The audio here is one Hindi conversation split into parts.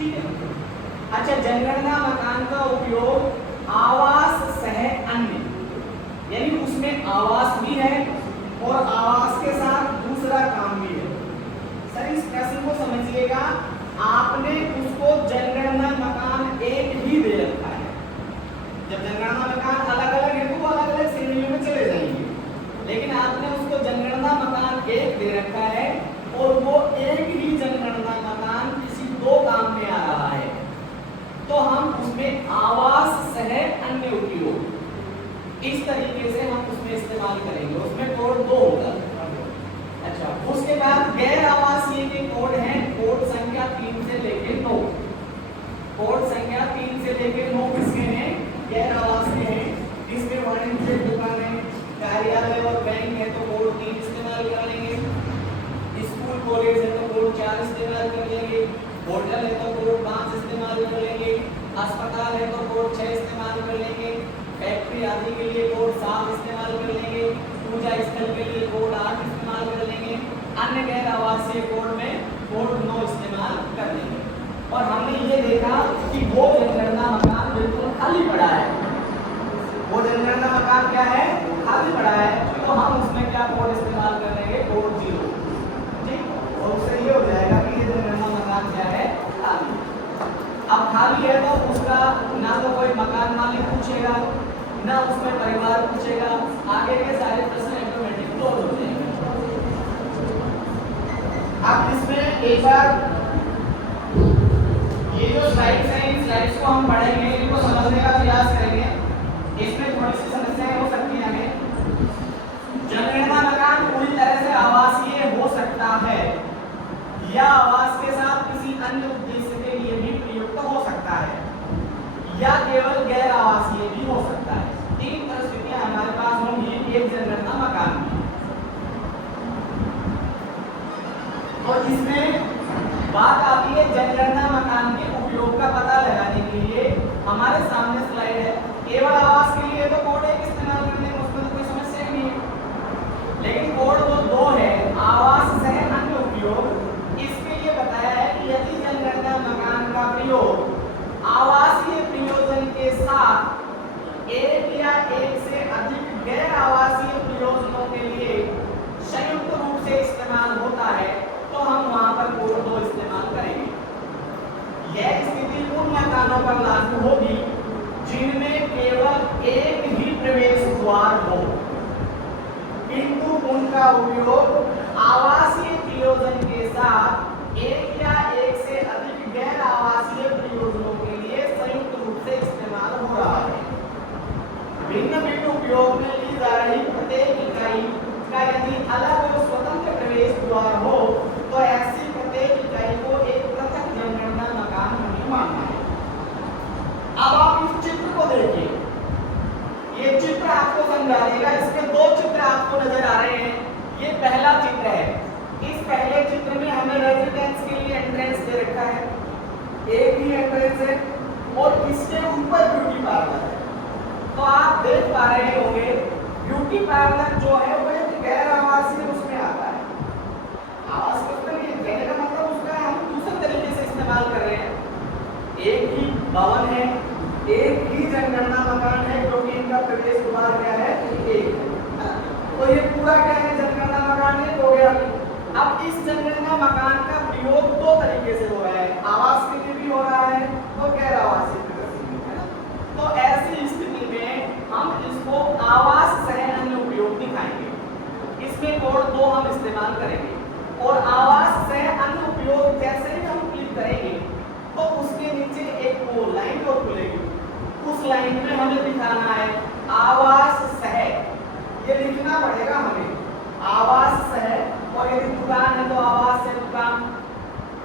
ठीक है। अच्छा, जनगणना मकान का उपयोग आवास सह अन्य, यानी उसमें आवास भी है और आवास के साथ दूसरा काम भी है। सर इस प्रश्न को समझिएगा, आपने उसको जनगणना मकान एक ही दे रखा है। जब जनगणना मकान अलग अलग है तो वो अलग अलग श्रेणियों में चले जाएंगे, लेकिन आपने उसको जनगणना मकान एक दे रखा है और वो एक ही जनगणना मकान किसी दो काम में आ रहा है, तो हम उसमें आवास सह अन्य उपयोग इस तरीके से हम उसमें इस्तेमाल करेंगे। उसमें कोड 2 होगा। अच्छा, उसके बाद गैर आवासीय के कोड हैं, कोड संख्या 3 से लेकर 9। कोड संख्या 3 से लेकर 9 किसके हैं? गैर आवासीय हैं। इसमें वाणिज्य दुकानें, कार्यालय और बैंक है तो कोड 3 इस्तेमाल कर लेंगे। स्कूल कॉलेज है तो कोड 4 इस्तेमाल कर लेंगे। होटल है तो कोड 5 इस्तेमाल कर लेंगे। अस्पताल है तो कोड 6 इस्तेमाल कर लेंगे। फैक्ट्री आदि के लिए कोड 7 इस्तेमाल कर लेंगे। पूजा स्थल के लिए कोड 8 इस्तेमाल कर लेंगे। अन्य गैर आवासीय कोड में कोड 9 इस्तेमाल कर लेंगे। और हमने ये देखा कि वो जनगणना मकान बिल्कुल खाली पड़ा है। वो जनगणना मकान क्या है? खाली पड़ा है। तो हम उसमें क्या कोड इस्तेमाल कर लेंगे? कोड 0। ठीक, और उससे ये हो जाएगा कि ये जनगणना मकान क्या है? खाली। अब खाली है तो उसका ना तो कोई मकान मालिक पूछेगा, ना उसमें परिवार पूछेगा। आगे के सारे प्रश्न ऑटोमेटिक क्लोज हो जाएंगे। अब इसमें एक बार ये जो स्लाइड्स हैं, इन स्लाइड्स को हम पढ़ेंगे, इनको समझने का प्रयास करेंगे। इसमें थोड़ी सी समस्याएं हो सकती हैं हमें। जनगणना मकान पूरी तरह से आवासीय हो सकता है या आवास के साथ किसी अन्य उद्देश्य के लिए भी प्रयुक्त हो सकता है या केवल गैर आवासीय भी हो सकता है। 3 परिस्थितियां हमारे पास होंगी एक जनगणना मकान में। तो इसमें बात आती है जनगणना मकान के उपयोग का पता लगाने के लिए। हमारे सामने स्लाइड है। केवल आवास के लिए तो कोड 1 इस्तेमाल करने में उसमें तो कोई समस्या ही नहीं है, लेकिन कोड जो 2 है आवास सह अन्य उपयोग, इसके लिए बताया है कि यदि जनगणना मकान का प्रयोग आवासीय प्रयोजन के साथ एक या एक से अधिक गैर आवासीय प्रयोजनों के लिए संयुक्त रूप से इस्तेमाल होता है तो हम वहां पर कोड 2 इस्तेमाल करेंगे। यह स्थिति उन मकानों पर लागू होगी जिनमें केवल एक ही प्रवेश द्वार हो, किंतु उनका उपयोग आवासीय प्रयोजन के साथ एक या एक से अधिक गैर आवासीय प्रयोजनों के लिए संयुक्त रूप से इस्तेमाल हो रहा है। भिन्न भिन्न उपयोग में ली जा रही प्रत्येक इकाई का यदि अलग और स्वतंत्र प्रवेश द्वार हो तो ऐसी प्रत्येक इकाई को एक पृथक जनगणना मकान नहीं मानना है। अब आप इस चित्र को देखिए, ये चित्र आपको समझा देगा। इसमें 2 चित्र आपको नजर आ रहे हैं। ये पहला चित्र है। इस पहले चित्र में हमें रेजिडेंस के लिए एंट्रेंस दे रखा है, एक ही एंट्रेंस है और इसके ऊपर ब्यूटी पार्लर है। तो आप देख पा रहे होंगे ब्यूटी पार्लर जो है वो एक गैर आवासीय उसमें आता है। आवास मतलब ये कहने का मतलब उसका हम दूसरे तरीके से इस्तेमाल कर रहे हैं। एक ही भवन है, एक ही जनगणना मकान है, क्योंकि इनका प्रवेश द्वार क्या है? एक है। तो ये पूरा क्या है? जनगणना मकान है हो गया। अब इस जनगणना मकान का प्रयोग 2 तरीके से हो रहा है, आवास के लिए भी हो रहा है और गैर आवासीय के लिए है ना। तो ऐसी स्थिति में हम इसको आवास सह अन्य उपयोग दिखाएंगे। इसमें कोड 2 हम इस्तेमाल करेंगे और आवास सह अन्य उपयोग जैसे ही हम क्लिक करेंगे तो उसके नीचे एक वो लाइन और खुलेगी। उस लाइन में हमें दिखाना है आवास सह, ये लिखना पड़ेगा हमें आवास सह। और यदि दुकान है तो आवास से दुकान,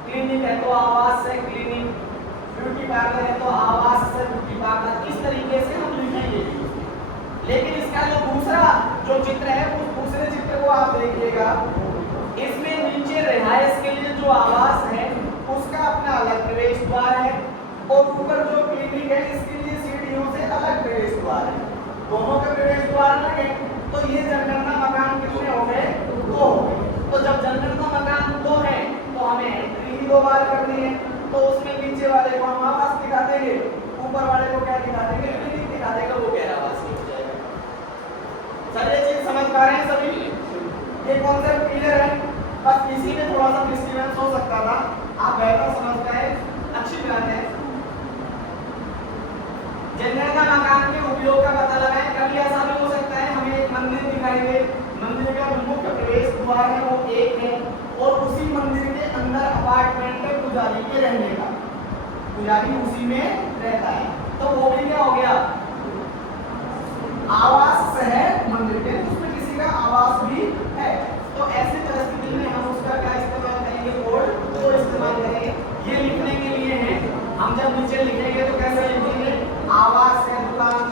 क्लिनिक है तो आवास से क्लिनिक, ब्यूटी पार्लर है तो आवास से ब्यूटी पार्लर। इस तरीके से हम लिखेंगे। लेकिन इसका जो दूसरा जो चित्र है उस दूसरे चित्र को आप देखिएगा। इसमें नीचे रिहायश के लिए जो आवास है उसका अपना अलग प्रवेश द्वार है और ऊपर जो क्लिनिक है इसके लिए सीढ़ियों से अलग प्रवेश द्वार है। दोनों के प्रवेश द्वार लगे तो ये जनगणना मकान कितने हो गए? 2 हो गए। तो जब जनगणना मकान 2 है तो हमें एंट्री ही 2 बार करनी है, तो उसमें नीचे नीचे वाले को हम आवास दिखा देंगे, ऊपर वाले को क्या दिखा देंगे, लिमिट दिखा देगा, वो गैर आवासीय हो जाएगा। सर ये चीज समझ पा रहे हैं सभी? ये कॉन्सेप्ट क्लियर है? बस इसी में थोड़ा सा डिस्टर्बेंस हो सकता था, आप बेहतर समझ गए, अच्छी बात है। जनगणना मकान के उपयोग का पता लगाएं। कभी ऐसा भी हो सकता है हमें एक मंदिर दिखाई दे, मंदिर का मुख्य प्रवेश द्वार है वो एक है और उसी मंदिर के अंदर अपार्टमेंट है पुजारी के रहने का, पुजारी उसी में रहता है, तो वो भी क्या हो गया, आवास है मंदिर के, उसमें किसी का आवास भी है। तो ऐसी परिस्थिति में हम उसका क्या इस्तेमाल करेंगे, कोड को इस्तेमाल करेंगे। ये लिखने के लिए है, हम जब नीचे लिखेंगे तो कैसे लिखेंगे, आवास है दुकान,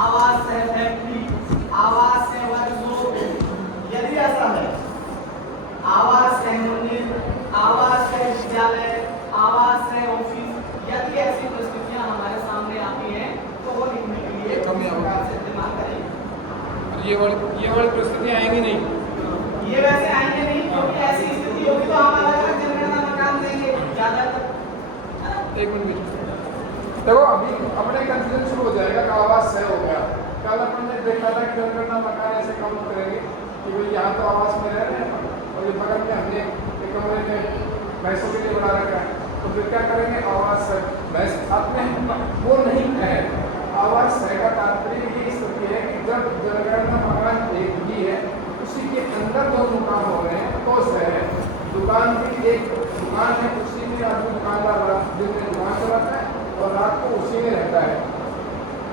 आवास है फैक्ट्री, आवास है वर्कशॉप, यदि ऐसा है, आवास है मंदिर, आवास है विद्यालय, आवास है ऑफिस, यदि ऐसी परिस्थितियां हमारे सामने आती हैं तो वो लिखने के लिए प्रकार से इस्तेमाल करेंगे। ये वाली परिस्थितियां आएंगी नहीं, ये वैसे आएंगे नहीं, क्योंकि ऐसी स्थिति होगी तो हम अलग अलग जनगणना मकान देंगे ज्यादातर। एक मिनट देखो, अभी अपने कंफ्यूजन शुरू हो जाएगा कि आवास है हो गया। कल अपन ने देखा था कि जनगणना मकान ऐसे काम करेंगे कि भाई यहाँ तो आवास में रह रहे हैं और ये बगल में हमने एक कमरे में भैंसों के लिए बना रखा है, तो फिर क्या करेंगे, आवास है भैंस साथ में, वो नहीं है। आवास है का तात्पर्य ये स्थिति है कि जब जनगणना मकान एक ही है, उसी के अंदर दोनों काम हो रहे हैं तो शहर है। दुकान की एक दुकान है, उसी में आदमी दुकानदार दिन में दुकान चलाता है और रात को उसी में रहता है,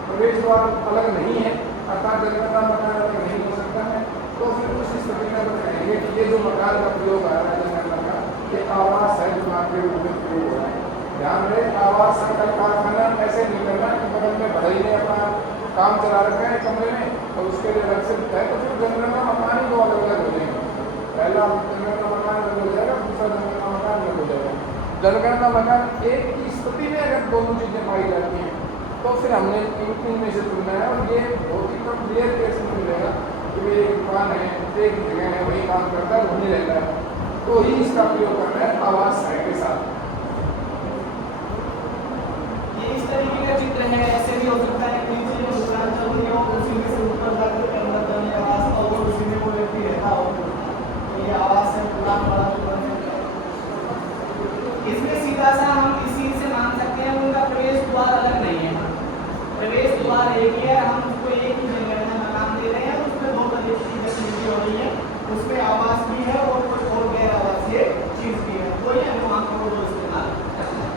प्रवेश द्वार अलग नहीं है, अर्थात जनगणना मकान अलग नहीं हो सकता है। तो फिर उस स्थिति में हम कहेंगे कि ये जो मकान का प्रयोग आ रहा है जनगणना का, ये आवास है दुकान के रूप में प्रयोग हो रहा है। ध्यान रहे, आवास का कारखाना ऐसे नहीं करना कि बगल में भाई ने अपना काम चला रखा है कमरे में और उसके लिए अलग से है, तो फिर जनगणना मकान ही दो अलग अलग हो जाएंगे। पहला जनगणना मकान अलग हो जाएगा, दूसरा जनगणना मकान अलग हो जाएगा। जनगणना मकान एक की स्थिति में अगर दोनों चीजें पाई जाती हैं तो फिर हमने इन में से चुनना है, और ये बहुत ही कम क्लियर केस में मिलेगा कि भाई एक दुकान है, एक जगह है, वही काम करता है, वहीं रहता है, तो ही इसका प्रयोग करना है आवास है के साथ। ये इस तरीके का चित्र है, ऐसे भी हो सकता है कि नीचे जो दुकान चल रही हो उसी में से ऊपर जाकर अंदर जाने का रास्ता हो, उसी में कोई व्यक्ति रहता हो, तो ये आवास है दुकान वाला जो बन सकता है। इसमें सीधा सा हम इसी से मान सकते हैं उनका प्रवेश द्वार अलग नहीं है, प्रवेश द्वार एक ही है, हम उसको एक ही जनगणना मकान दे रहे हैं, उसमें दो तरीके की गतिविधि हो रही है, उसमें आवास भी है और कोई और गैर आवासीय चीज भी है, वही है वहाँ पर वो इस्तेमाल करना है।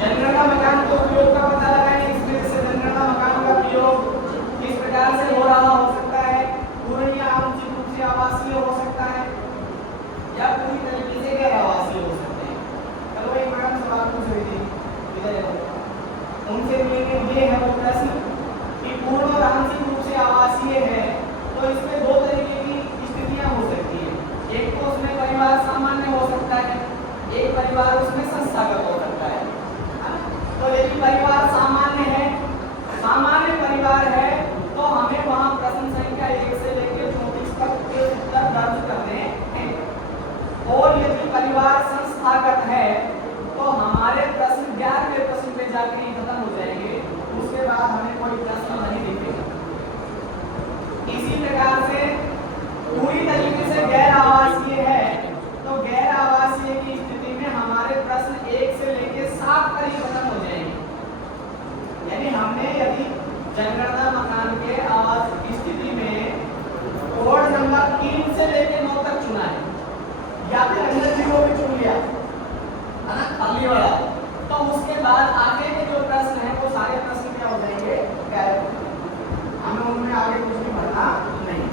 जनगणना मकान के उपयोग का पता लगाएं। इसमें से जनगणना मकान का प्रयोग किस प्रकार से हो रहा हो सकता है, पूर्ण या आंशिक रूप से आवासीय हो सकता है या पूरी तरीके से गैर आवासीय हो सकते हैं। चलो एक मैडम सवाल पूछ रही थी, उनसे ये है वो प्रश्न कि पूर्ण और आंशिक रूप से आवासीय है तो इसमें दो तरीके की स्थितियां हो सकती है, एक तो उसमें परिवार सामान्य हो सकता है, एक परिवार उसमें संस्थागत हो सकता है। तो यदि परिवार सामान्य है, सामान्य परिवार है, तो हमें वहां प्रश्न संख्या 1 से लेकर 34 तक के उत्तर दर्ज करने हैं, और यदि परिवार संस्थागत है तो हमारे प्रश्न 11वें प्रश्न पे जाकर ही खत्म हो जाएंगे, उसके बाद हमें कोई प्रश्न नहीं दिखेगा। इसी प्रकार से पूरी तरीके से गैर आवासीय है तो गैर आवासीय की स्थिति में हमारे प्रश्न 1 से लेकर 7 तक ही खत्म हो जाएंगे। यानी हमने यदि जनगणना मकान के आवास की स्थिति में कोड नंबर 3 से लेकर 9 तक चुना है, या फिर अंदर 0 भी चुन लिया है ना, खाली वाला, तो उसके बाद आगे के जो प्रश्न है वो सारे प्रश्न क्या हो जाएंगे, गैर, हमें उनमें आगे कुछ भी भरना नहीं।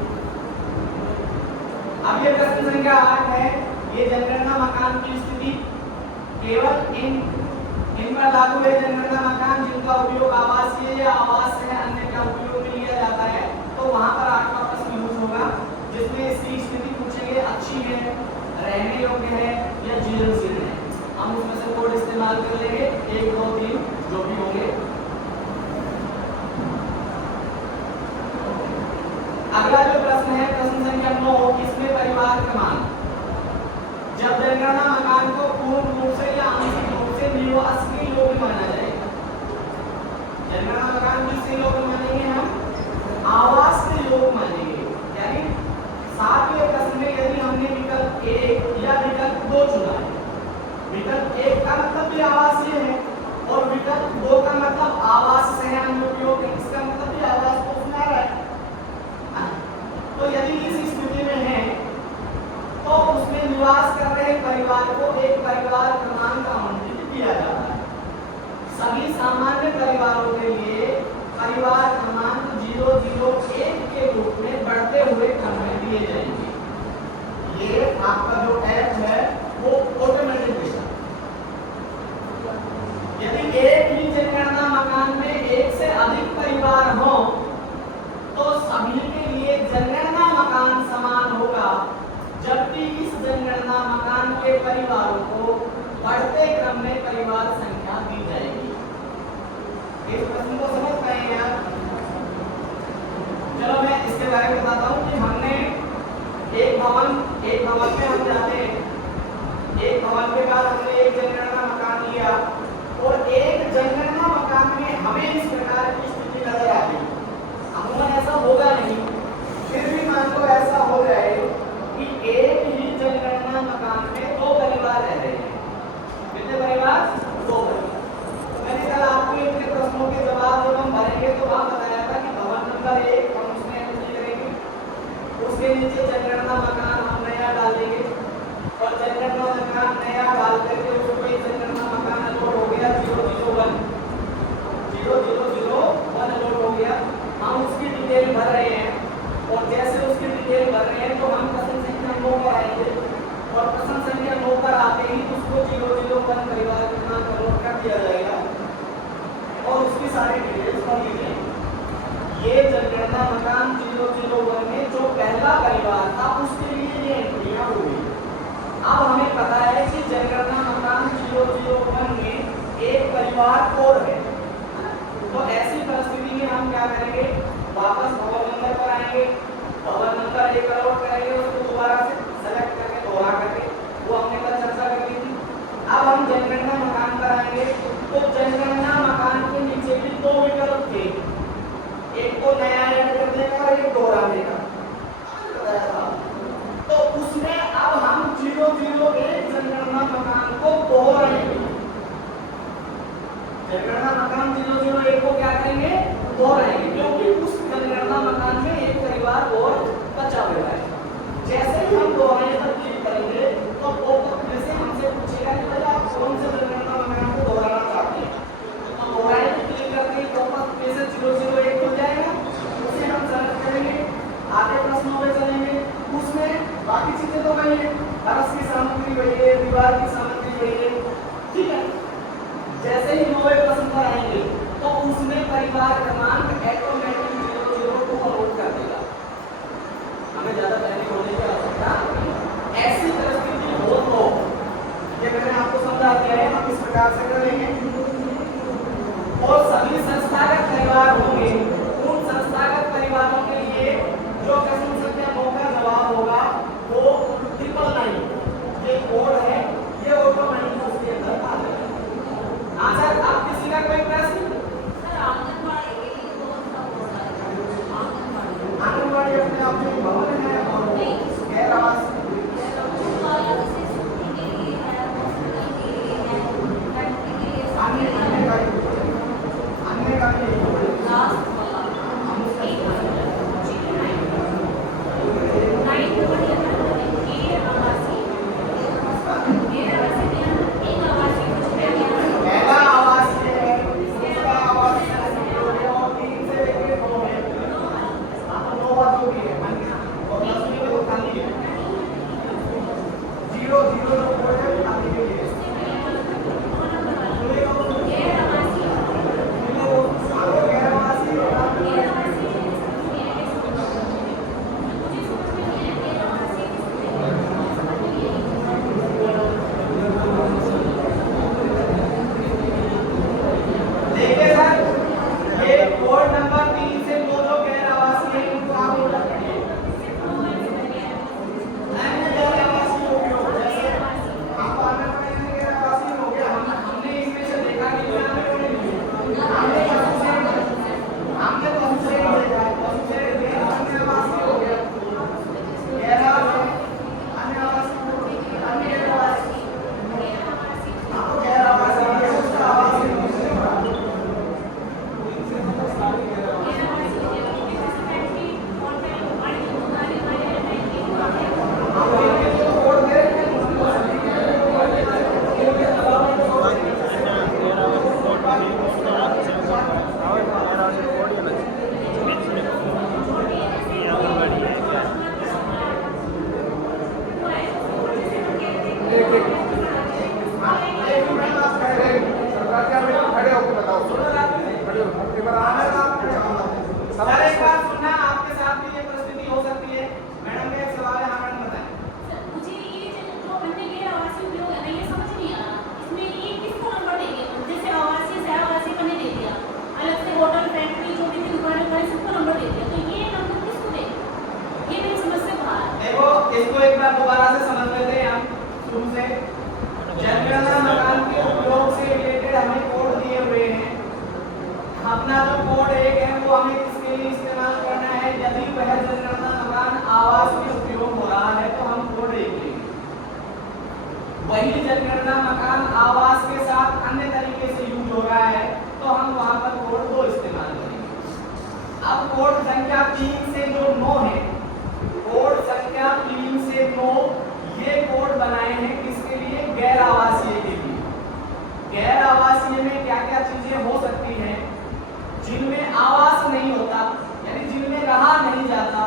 अब ये प्रश्न संख्या 8 है, ये जनगणना मकान की स्थिति केवल इन पर लागू है जनगणना मकान जिनका उपयोग आवासीय या आवास है अन्य का उपयोग में लिया जाता है, तो वहां पर 8वां प्रश्न यूज होगा, जिसमें इसकी स्थिति पूछेंगे अच्छी है, रहने योग्य है या जीर्णशीर्ण है। हम उसमें से कोड इस्तेमाल कर लेंगे 1, 2, 3 जो भी होंगे। अगला जो प्रश्न है प्रश्न संख्या 9, इसमें परिवार क्रमांक जनगणना मकान किसके योग मानेंगे हम? आवास के योग मानेंगे। यानी 7वें प्रश्न में यदि हमने विकल्प 1 या विकल्प 2 चुना है, विकल्प 1 का मतलब भी आवासीय है और विकल्प 2 का मतलब आवास से अनुपयोग है, इसका मतलब भी आवास को सुना रहा है। तो यदि इस स्थिति में है तो उसमें निवास कर रहे परिवार को एक परिवार क्रमांक आवंटित किया जाता है। सभी सामान्य परिवारों के लिए परिवार क्रमांक 001 के रूप में बढ़ते हुए क्रम में दिए जाएंगे। ये आपका जो ऐप है वो ऑटोमेटिक दिशा। यदि एक ही जनगणना मकान में एक से अधिक परिवार हो तो सभी के लिए जनगणना मकान समान होगा, जबकि इस जनगणना मकान के परिवारों को बढ़ते क्रम में परिवार संख्या दी जाएगी। इस प्रश्न को समझ पाए यार? चलो मैं इसके बारे में बताता हूँ कि हमने एक भवन में हम जाते हैं, एक भवन के बाद हमने एक जनगणना मकान लिया और एक जनगणना मकान में हमें इस प्रकार की स्थिति नजर आती है। अमूमन ऐसा होगा नहीं, फिर भी मान लो ऐसा हो जाए कि एक ही जनगणना मकान में 2 परिवार रह रहे हैं। कितने परिवार? 2 परिवार। मैंने कल आपको इनके प्रश्नों के जवाब जब हम भरेंगे तो वहां बताया था कि भवन नंबर 1 हम उसमें एंट्री करेंगे, उसके नीचे जनगणना मकान हम नया डालेंगे और जनगणना मकान नया डाल करके उसको एक जनगणना मकान अलॉट हो गया 001 अलॉट हो गया। हम उसकी डिटेल भर रहे हैं और जैसे उसकी डिटेल भर रहे हैं तो हम प्रश्न संख्या 9 पर आएंगे और प्रश्न संख्या 9 पर आते ही उसको 001 परिवार के नाम अलॉट कर दिया जाएगा और उसकी सारी डिटेल्स भर दी जाएंगी। ये जनगणना मकान 001 में जो पहला परिवार था उसके लिए ये एंट्रियां हो गई। अब हमें पता है कि जनगणना मकान 001 में एक परिवार और है, तो ऐसी परिस्थिति में हम क्या करेंगे? वापस भवन नंबर पर आएंगे, भवन नंबर 1 अलॉट करेंगे, उसको दोबारा से सेलेक्ट करके दोहरा करके, वो हमने कल चर्चा कर ली थी। अब हम जनगणना मकान पर आएंगे तो जनगणना मकान के नीचे भी 2 विकल्प थे, एक को नया ऐड करने का और एक दोहराने का। तो उसमें अब हम 001 जनगणना मकान को दोहराएंगे। जनगणना मकान 001 को क्या करेंगे? दोहराएंगे, क्योंकि उस जनगणना मकान में एक परिवार और बचा हुआ है। जैसे ही हम दोहराने पर क्लिक करेंगे तो पॉपअप में से हमसे पूछेगा कि भाई आप कौन से जनगणना मकान को दोहराना चाहते हैं। तो दोहराने पर क्लिक करते ही पॉपअप में से 001 हो जाएगा, उसे हम सेलेक्ट करेंगे, आगे प्रश्नों पे चलेंगे। उसमें बाकी चीजें तो वही है, फर्श की सामग्री वही है, दीवार की सामग्री वही है, ठीक है। जैसे ही 9वें प्रश्न पर आएंगे तो उसमें परिवार क्रमांक ऑटोमेटिक 002 अलॉट कर देगा। हमें ज्यादा पैनिक होने की आवश्यकता नहीं। ऐसी परिस्थिति हो तो ये मैंने आपको समझा दिया है, हम इस प्रकार से करेंगे और सभी संस्थागत परिवार होंगे। उन संस्थागत परिवारों के लिए जो प्रश्न संख्या 9 का जवाब होगा वो 999 ये कोड है, ये ऑटोमेटिक उसके अंदर आ जाएगा। हाँ सर, आप किसी का कोई प्रश्न? आंगनबाड़ी अपने आप में भवन है और गैर आवासीय अन्य का एक एक सरकार क्या खड़े होकर बताओ, खड़े होकर एक बार आना है सर एक बात सुनना, आपके साथ भी ये परिस्थिति हो सकती है। मैडम का एक सवाल है, हाँ मैडम बताएं। मुझे ये जो हमने गैर आवासीय उपयोग है ना, ये समझ नहीं आ रहा। इसमें ये किसको नंबर देंगे? जैसे आवासीय सह आवासीय का नहीं दे दिया, अलग से होटल फैक्ट्री जो भी दुकानें उकानें सबको नंबर दे दिया, तो ये नंबर किसको देंगे? ये मेरी समझ से बाहर है। देखो इसको एक बार दोबारा से समझ लेते हैं हम शुरू से। जनगणना मकान के उपयोग से रिलेटेड हमें कोड दिए हुए हैं। अपना जो कोड एक है वो हमें किसके लिए इस्तेमाल करना है? यदि वह जनगणना मकान आवास में उपयोग हो रहा है तो हम कोड एक लेंगे। वही जनगणना मकान आवास के साथ अन्य तरीके से यूज हो रहा है तो हम वहां पर कोड 2 इस्तेमाल करेंगे। अब कोड संख्या 3 से जो 9 है, कोड संख्या 3 से 9 ये कोड बनाए हैं किसके लिए? गैर आवासीय के लिए। गैर आवासीय में क्या क्या चीजें हो सकती हैं? जिनमें आवास नहीं होता, यानी जिनमें रहा नहीं जाता,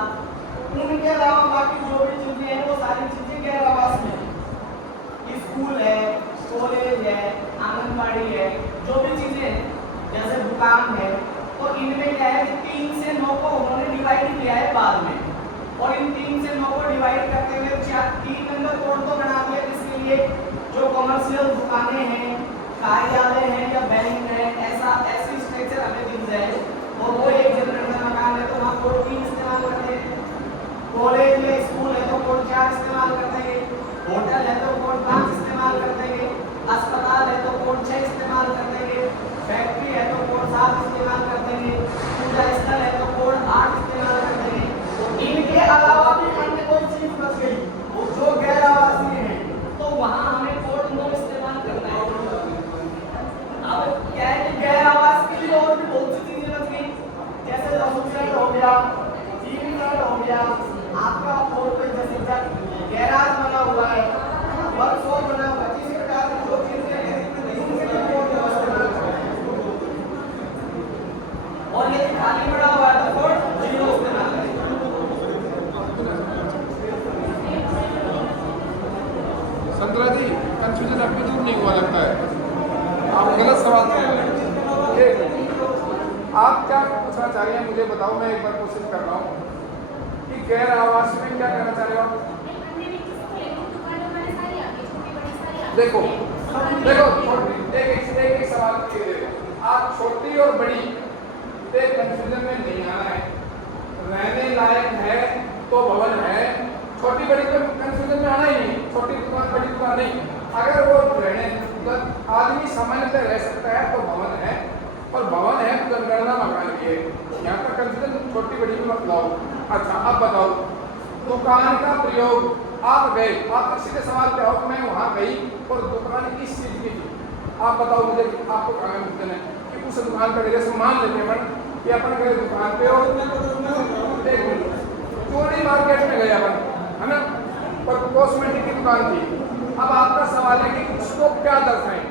उनके अलावा बाकी जो भी चीजें हैं वो सारी चीजें गैर आवासीय हैं। स्कूल है, कॉलेज है, आंगनबाड़ी है, जो भी चीजें हैं जैसे दुकान है, तो इनमें क्या है कि 3 से 9 को उन्होंने डिवाइड किया है बाद में, और इन 3 से 9 को डिवाइड करते हुए 3 नंबर कोड तो बना दिया जिसके लिए जो कॉमर्शियल दुकानें हैं, कार्यालय हैं या बैंक है, ऐसी स्ट्रक्चर हमें दिख जाए और वो एक जनगणना मकान है तो वहाँ कोड 3 इस्तेमाल करते हैं। कॉलेज या स्कूल है तो कोड 4 इस्तेमाल करते हैं। होटल है तो कोड 5 इस्तेमाल करते हैं। अस्पताल है तो कोड 6 इस्तेमाल करते हैं। फैक्ट्री है तो कोड 7 इस्तेमाल करते हैं। पूजा स्थल है तो कोड 8 इस्तेमाल करते हैं। इनके अलावा भी अन्य कोई चीज बच गई जो गैर आवासीय है तो वहाँ हमें कोड 9 इस्तेमाल करना है। अब क्या है कि गैर आवास के लिए और भी बहुत सी चीजें बच गई, जैसे रेस्टोरेंट हो गया, टीवी सेट हो गया, आपका और कोई जैसे गैराज बना हुआ है, वर्कशॉप बना हुआ है, इसी प्रकार की जो चीजें हैं उनके लिए कोड का इस्तेमाल करना है। और यदि खाली पड़ा हुआ है तो कोड 0 इस्तेमाल करें। संतरा जी कंफ्यूजन अभी दूर नहीं हुआ लगता है, आप गलत सवाल कर रहे हैं। आप क्या पूछना चाह रहे हैं मुझे बताओ, मैं एक बार कोशिश कर रहा हूँ कि गैर आवास में क्या कहना चाह रहे हो आप? देखो देखो एक सवाल के आप छोटी और बड़ी एक कंफ्यूजन में नहीं आना है। रहने लायक है तो भवन है, छोटी बड़ी तो कंफ्यूजन में आना ही नहीं। छोटी दुकान बड़ी दुकान नहीं, अगर वो रहने आदमी सामान्यतः रह सकता है तो भवन है, और भवन है तो जनगणना मकान की है। यहाँ पर कंफ्यूजन छोटी बड़ी में मत लाओ। अच्छा अब बताओ, दुकान का प्रयोग आप गए, आप सीधे सवाल पे आओ, मैं वहाँ गई और दुकान किस चीज की थी, आप बताओ मुझे आपको कहाँ कंफ्यूजन है कि उस दुकान पर जैसे मान लेते हैं कि अपन गए दुकान पे और चोरी मार्केट में गए अपन, है ना, पर कॉस्मेटिक की दुकान थी। अब आपका सवाल है कि उसको क्या दर्शाएं?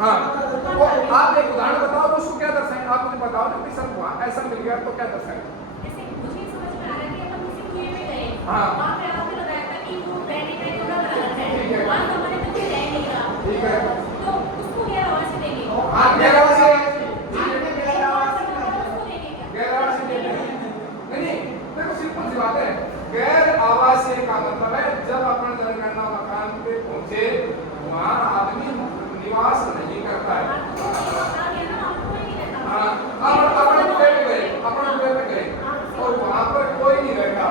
हाँ, तो आप एक उदाहरण बताओ तो उसको क्या दर्शाएं? आप मुझे बताओ ना कि सर वहाँ ऐसा मिल गया तो क्या दर्शाएं? जैसे मुझे समझ में आ रहा है कि अपन किसी कुएं में गए, हाँ। वहाँ पे आपने बताया था कि वो बैठने का थोड़ा बराबर है, ठीक है। वहाँ हमारे में कोई रह नहीं रहा, ठीक है, तो उसको गैर आवासीय देंगे। आप गैर आवासीय नहीं, देखो सिंपल सी बात है, गैर आवासीय का मतलब है जब अपन जनगणना मकान पे पहुंचे वहाँ आदमी निवास नहीं करता है। हाँ, अपन रुपये में गए और वहाँ पर कोई नहीं रहता।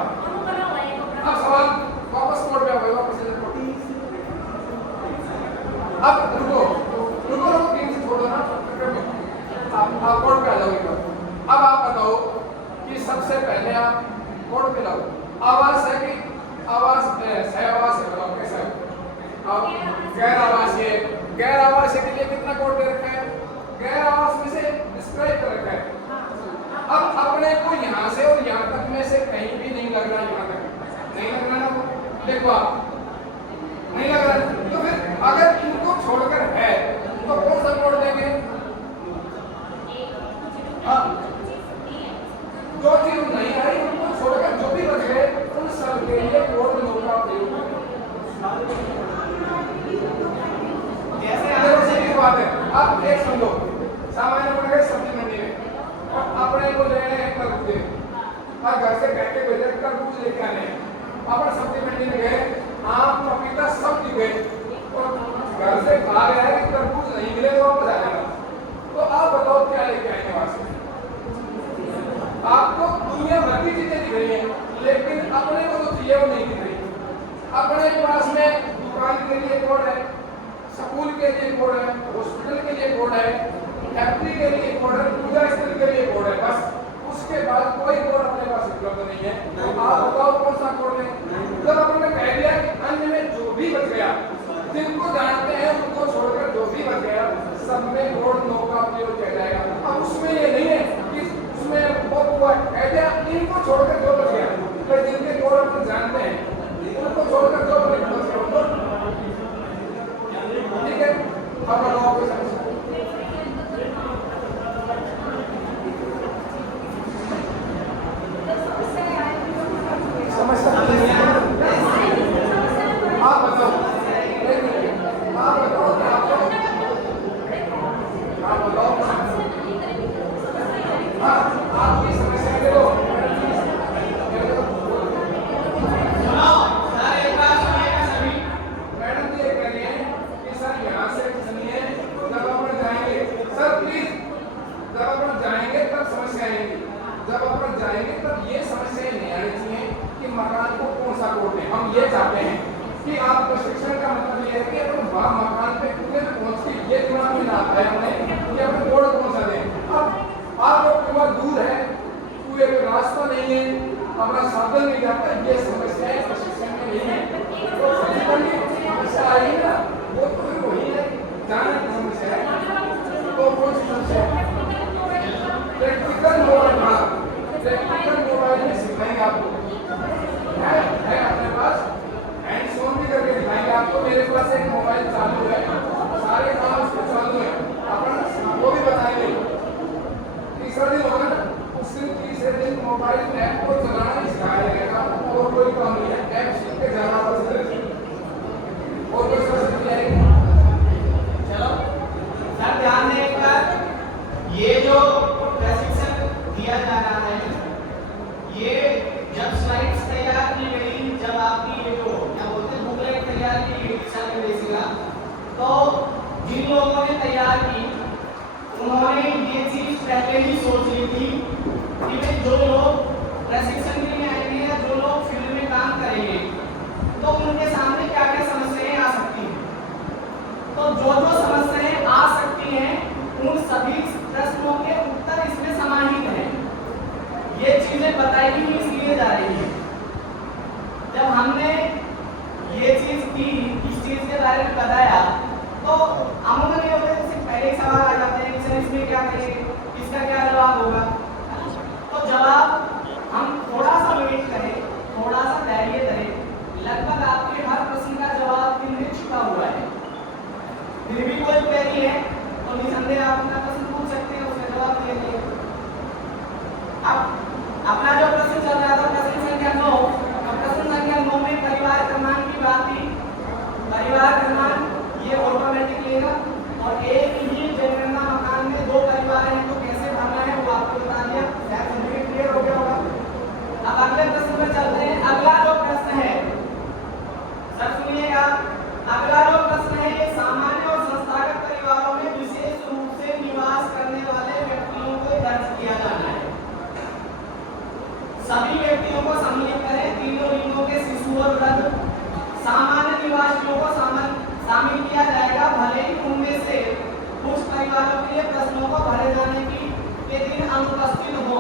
अब सवाल वापस कोर्ट पे आओ, वापस अब रुको 3 से छोड़ो ना, आप कोर्ट पे आ जाओ एक बार। अब आप बताओ कि सबसे पहले आप कोड पे लाओ, आवास है कि आवास सह आवास है, बताओ कैसा है? अब गैर आवासीय के लिए कितना कोड दे रखा है? गैर आवास में से डिस्क्राइब कर रखा है। अब अपने को यहाँ से और यहाँ तक में से कहीं भी नहीं लग रहा, यहाँ तक नहीं लग रहा ना, देखो आप नहीं लग रहा, तो फिर अगर इनको छोड़कर है तो कौन सा कोड देंगे? हाँ, जो चीज नहीं आई उनको छोड़कर जो भी बच गए उन सब के लिए कोड 9 का प्रयोग करें। अपने पास में दुकान के लिए कोड है, स्कूल के लिए कोड है, हॉस्पिटल के लिए कोड है, फैक्ट्री के लिए कोड है, पूजा स्थल के लिए कोड है, बस उसके बाद कोई कोड अपने पास उपलब्ध नहीं है। तो आप बताओ कौन सा कोड है? जब आपने कह दिया कि अन्य में जो भी बच गया, जिनको जानते हैं उनको छोड़कर जो भी बच गया, सब में कोड 9 का उपयोग किया जाएगा। अब उसमें ये नहीं है कि उसमें वो हुआ कह दिया इनको छोड़कर जो बच गया, तो जिनके कोड अपन जानते हैं उनको छोड़कर जो बच गया, ठीक है। अब बताओ कोई समस्या? आप बताओ, आप बताओ, आप बताओ, हाँ आपकी समस्या देखो। मैडम जी ये कह रही है कि सर यहाँ से सुनिए, जब अपन जाएंगे सर प्लीज, जब अपन जाएंगे तब समस्या आएगी, जब अपन जाएंगे तब ये समस्या नहीं आनी चाहिए कि मकान को कौन सा कोड है। हम ये चाहते हैं कि आप प्रशिक्षण का मतलब ये है कि अपन वहाँ मकान पे कितने पहुँच के ये दिमाग में ना आता है हमें कि अपन कोड कौन सा दें। अब आप लोग बहुत दूर है, कोई एक रास्ता नहीं है, अपना साधन नहीं जाता, ये समस्या है प्रशिक्षण में नहीं है। तो समस्या आई ना, वो तो फिर वही है, जाने की समस्या है। तो कौन सी समस्या है? प्रैक्टिकल मोबाइल, हाँ प्रैक्टिकल मोबाइल में सिखाएंगे आपको, है अपने पास हैंड्स ऑन भी करके दिखाएंगे आपको। मेरे पास एक मोबाइल चालू है, सारे काम उसके चालू है, अपन वो भी बताएंगे। तीसरा दिन होगा ना, उस दिन तीसरे दिन मोबाइल ऐप को चलाना ही सिखाया जाएगा, और कोई काम नहीं है, ऐप सीख के जाना पड़ता है। और कोई समस्या नहीं आएगी। चलो सर ध्यान दें एक बार, ये जो प्रशिक्षण दिया जा रहा है, ये जब स्लाइड्स तैयार की गई, जब आपकी ये जो क्या बोलते हैं बुकलेट तैयार की गई दिशा निर्देश का, तो जिन लोगों ने तैयार की उन्होंने ये चीज पहले ही सोच ली थी कि भाई जो लोग प्रशिक्षण के लिए आएंगे या जो लोग फील्ड में काम करेंगे तो उनके सामने क्या क्या समस्याएं आ सकती हैं। तो जो जो समस्याएं आ सकती हैं उन सभी प्रश्नों के उत्तर इसमें समाहित हैं। ये चीजें बताई ही इसलिए जा रही है। जब हमने ये चीज की, इस चीज के बारे में बताया, तो अमूमन ये होता है जैसे पहले सवाल आ जाते हैं कि सर इसमें क्या करेंगे, इसका क्या जवाब होगा। तो जवाब हम थोड़ा सा वेट करें, थोड़ा सा धैर्य धरें, लगभग आपके हर प्रश्न का जवाब इनमें छुपा हुआ है। फिर भी कोई क्वेरी है तो निसंदेह आप अपना प्रश्न पूछ सकते हैं, उसका जवाब दे देंगे। अब अपना जो प्रश्न चल रहा था प्रश्न संख्या 9, प्रश्न संख्या 9 में परिवार क्रमांक की बात थी। परिवार क्रमांक ये ऑटोमेटिक लेगा, और एक ही जनगणना मकान में 2 परिवार हैं तो कैसे भरना है वो आपको बता दिया। शायद समझ क्लियर हो गया होगा। अब अगले प्रश्न में चलते हैं। अगला जो प्रश्न है सर सुनिएगा, अगला जो प्रश्न है ये सामान्य और संस्थागत परिवारों में विशेष रूप से निवास करने वाले व्यक्तियों को दर्ज किया जाना है। सभी व्यक्तियों को सम्मिलित करें, तीनों लिंगों के शिशु और वृद्ध सामान्य निवासियों को शामिल किया जाएगा, भले ही उनमें से कुछ परिवारों के लिए प्रश्नों को भरे जाने के दिन अनुपस्थित हो।